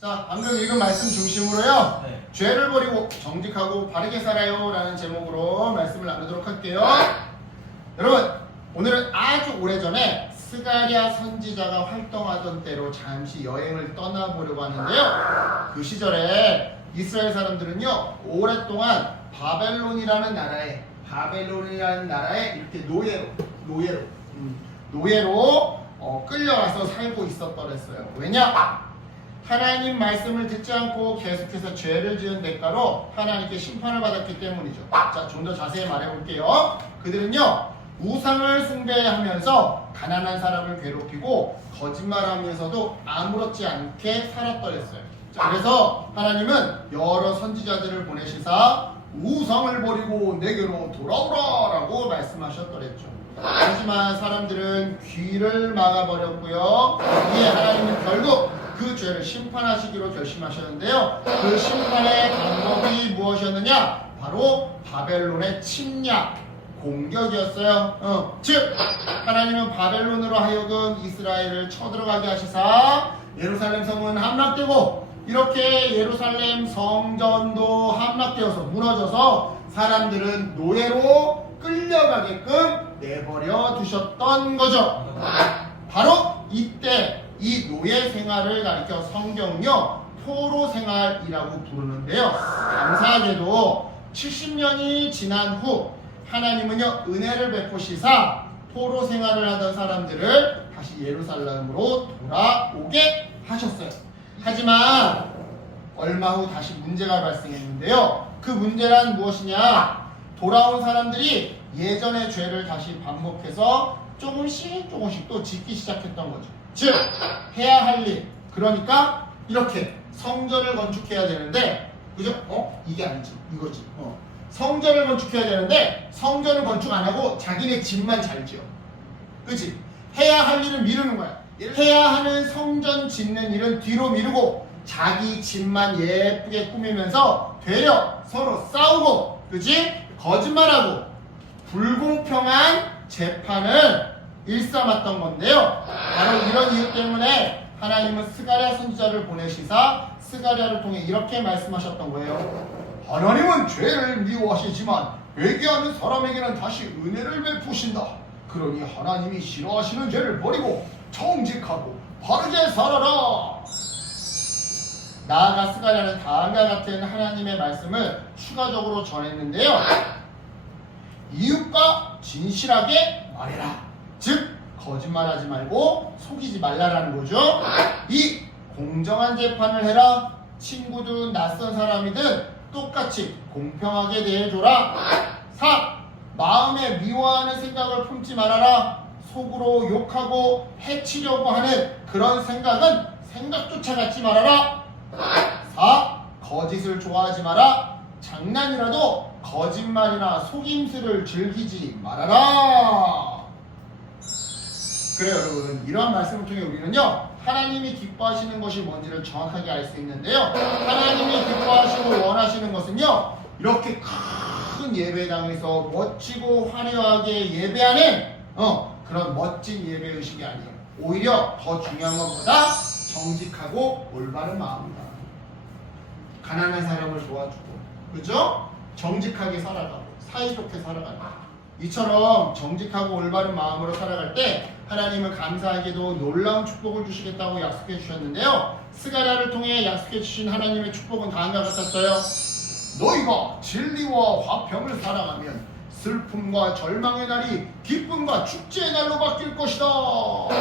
자, 방금 읽은 말씀 중심으로요. 네. 죄를 버리고 정직하고 바르게 살아요 라는 제목으로 말씀을 나누도록 할게요. 여러분, 오늘은 아주 오래전에 스가랴 선지자가 활동하던 때로 잠시 여행을 떠나보려고 하는데요. 그 시절에 이스라엘 사람들은요, 오랫동안 바벨론이라는 나라에 이렇게 노예로 끌려가서 살고 있었더랬어요. 왜냐? 하나님 말씀을 듣지 않고 계속해서 죄를 지은 대가로 하나님께 심판을 받았기 때문이죠. 자, 좀 더 자세히 말해볼게요. 그들은요, 우상을 숭배하면서 가난한 사람을 괴롭히고 거짓말하면서도 아무렇지 않게 살았더랬어요. 자, 그래서 하나님은 여러 선지자들을 보내시사 우상을 버리고 내게로 돌아오라 라고 말씀하셨더랬죠. 하지만 사람들은 귀를 막아버렸고요. 이에 하나님은 결국 그 죄를 심판하시기로 결심하셨는데요. 그 심판의 방법이 무엇이었느냐? 바로 바벨론의 침략, 공격이었어요. 즉 하나님은 바벨론으로 하여금 이스라엘을 쳐들어가게 하시사 예루살렘 성은 함락되고 이렇게 예루살렘 성전도 함락되어서 무너져서 사람들은 노예로 끌려가게끔 내버려 두셨던 거죠. 바로 이때 이 노예 생활을 가리켜 성경은요, 포로 생활이라고 부르는데요. 감사하게도 70년이 지난 후 하나님은요, 은혜를 베푸시사 포로 생활을 하던 사람들을 다시 예루살렘으로 돌아오게 하셨어요. 하지만 얼마 후 다시 문제가 발생했는데요. 그 문제란 무엇이냐? 돌아온 사람들이 예전의 죄를 다시 반복해서 조금씩 또 짓기 시작했던 거죠. 즉 해야 할 일, 그러니까 이렇게 성전을 건축해야 되는데, 그죠? 이게 아니지, 이거지. 성전을 건축해야 되는데 성전을 건축 안 하고 자기네 집만 잘 지어. 그치? 해야 할 일은 미루는 거야. 해야 하는 성전 짓는 일은 뒤로 미루고 자기 집만 예쁘게 꾸미면서 되려 서로 싸우고, 그치? 거짓말하고 불공평한 재판을 일삼았던 건데요. 바로 이런 이유 때문에 하나님은 스가랴 선지자를 보내시사 스가랴를 통해 이렇게 말씀하셨던 거예요. 하나님은 죄를 미워하시지만 회개하는 사람에게는 다시 은혜를 베푸신다. 그러니 하나님이 싫어하시는 죄를 버리고 정직하고 바르게 살아라. 나아가 스가랴는 다음과 같은 하나님의 말씀을 추가적으로 전했는데요. 이웃과 진실하게 말해라. 즉 거짓말하지 말고 속이지 말라라는 거죠. 이 공정한 재판을 해라. 친구든 낯선 사람이든 똑같이 공평하게 대해줘라. 4. 마음에 미워하는 생각을 품지 말아라. 속으로 욕하고 해치려고 하는 그런 생각은 생각조차 갖지 말아라. 4. 거짓을 좋아하지 마라. 장난이라도 거짓말이나 속임수를 즐기지 말아라. 그래요, 여러분. 이러한 말씀을 통해 우리는요, 하나님이 기뻐하시는 것이 뭔지를 정확하게 알 수 있는데요. 하나님이 기뻐하시고 원하시는 것은요, 이렇게 큰 예배당에서 멋지고 화려하게 예배하는 그런 멋진 예배의식이 아니에요. 오히려 더 중요한 것보다 정직하고 올바른 마음이다. 가난한 사람을 도와주고, 그죠? 정직하게 살아가고 사이좋게 살아가고, 이처럼 정직하고 올바른 마음으로 살아갈 때 하나님은 감사하게도 놀라운 축복을 주시겠다고 약속해 주셨는데요. 스가랴를 통해 약속해 주신 하나님의 축복은 다음과 같았어요. 너희가 진리와 화평을 사랑하면 슬픔과 절망의 날이 기쁨과 축제의 날로 바뀔 것이다. 여러분,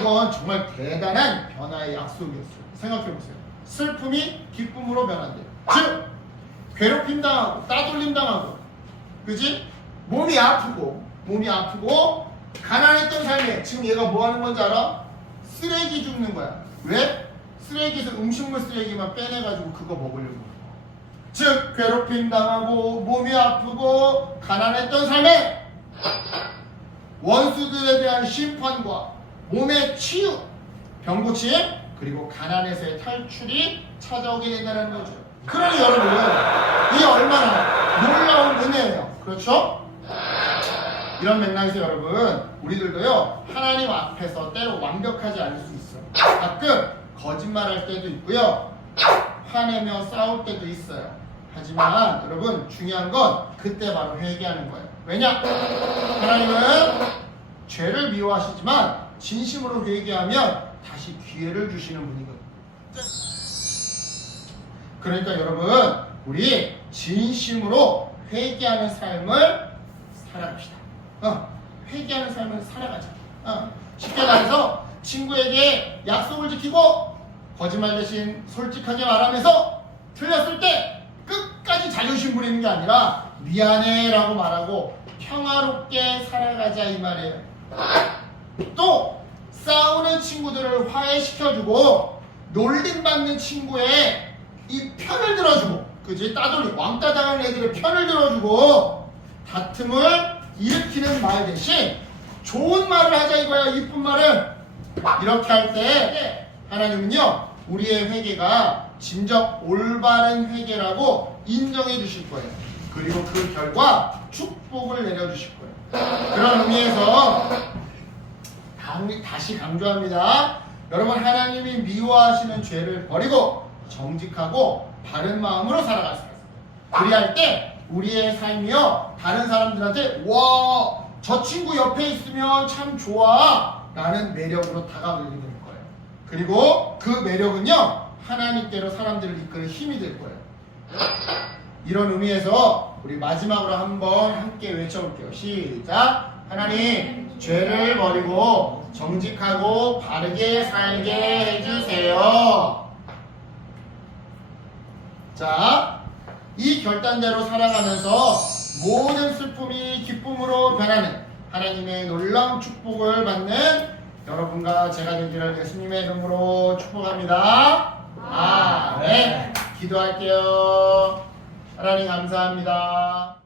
이건 정말 대단한 변화의 약속이었어요. 생각해보세요. 슬픔이 기쁨으로 변한대요. 즉 괴롭힘 당하고 따돌림 당하고, 그지? 몸이 아프고 가난했던 삶에 지금 얘가 뭐 하는 건지 알아? 쓰레기 줍는 거야. 왜? 쓰레기에서 음식물 쓰레기만 빼내가지고 그거 먹으려고. 즉 괴롭힘 당하고 몸이 아프고 가난했던 삶에 원수들에 대한 심판과 몸의 치유, 병고침, 그리고 가난에서의 탈출이 찾아오게 된다는 거죠. 그러니 여러분, 이 얼마나 놀라운 은혜예요. 그렇죠? 이런 맥락에서 여러분, 우리들도요, 하나님 앞에서 때로 완벽하지 않을 수 있어요. 가끔 거짓말할 때도 있고요. 화내며 싸울 때도 있어요. 하지만 여러분 중요한 건 그때 바로 회개하는 거예요. 왜냐? 하나님은 죄를 미워하시지만 진심으로 회개하면 다시 기회를 주시는 분이거든요. 그러니까 여러분 우리 진심으로 회개하는 삶을 살아갑시다. 회개하는 삶을 살아가자. 쉽게 말해서 친구에게 약속을 지키고 거짓말 대신 솔직하게 말하면서 틀렸을 때 끝까지 자존심 부리는 게 아니라 미안해 라고 말하고 평화롭게 살아가자 이 말이에요. 또 싸우는 친구들을 화해시켜주고 놀림받는 친구의 이 편을 들어주고, 그지? 따돌이 왕따 당하는 애들의 편을 들어주고 다툼을 일으키는 말 대신 좋은 말을 하자 이거야. 이쁜 말을. 이렇게 할 때 하나님은요 우리의 회개가 진정 올바른 회개라고 인정해 주실 거예요. 그리고 그 결과 축복을 내려주실 거예요. 그런 의미에서 다시 강조합니다. 여러분 하나님이 미워하시는 죄를 버리고 정직하고 바른 마음으로 살아갈 수 있어요. 그리할 때 우리의 삶이요 다른 사람들한테 와, 저 친구 옆에 있으면 참 좋아 라는 매력으로 다가가게 될 거예요. 그리고 그 매력은요 하나님께로 사람들을 이끄는 힘이 될 거예요. 이런 의미에서 우리 마지막으로 한번 함께 외쳐볼게요. 시작! 하나님, 죄를 버리고 정직하고 바르게 살게 해주세요. 자, 이 결단대로 살아가면서 모든 슬픔이 기쁨으로 변하는 하나님의 놀라운 축복을 받는 여러분과 제가 되기를 예수님의 이름으로 축복합니다. 아멘. 기도할게요. 하나님 감사합니다.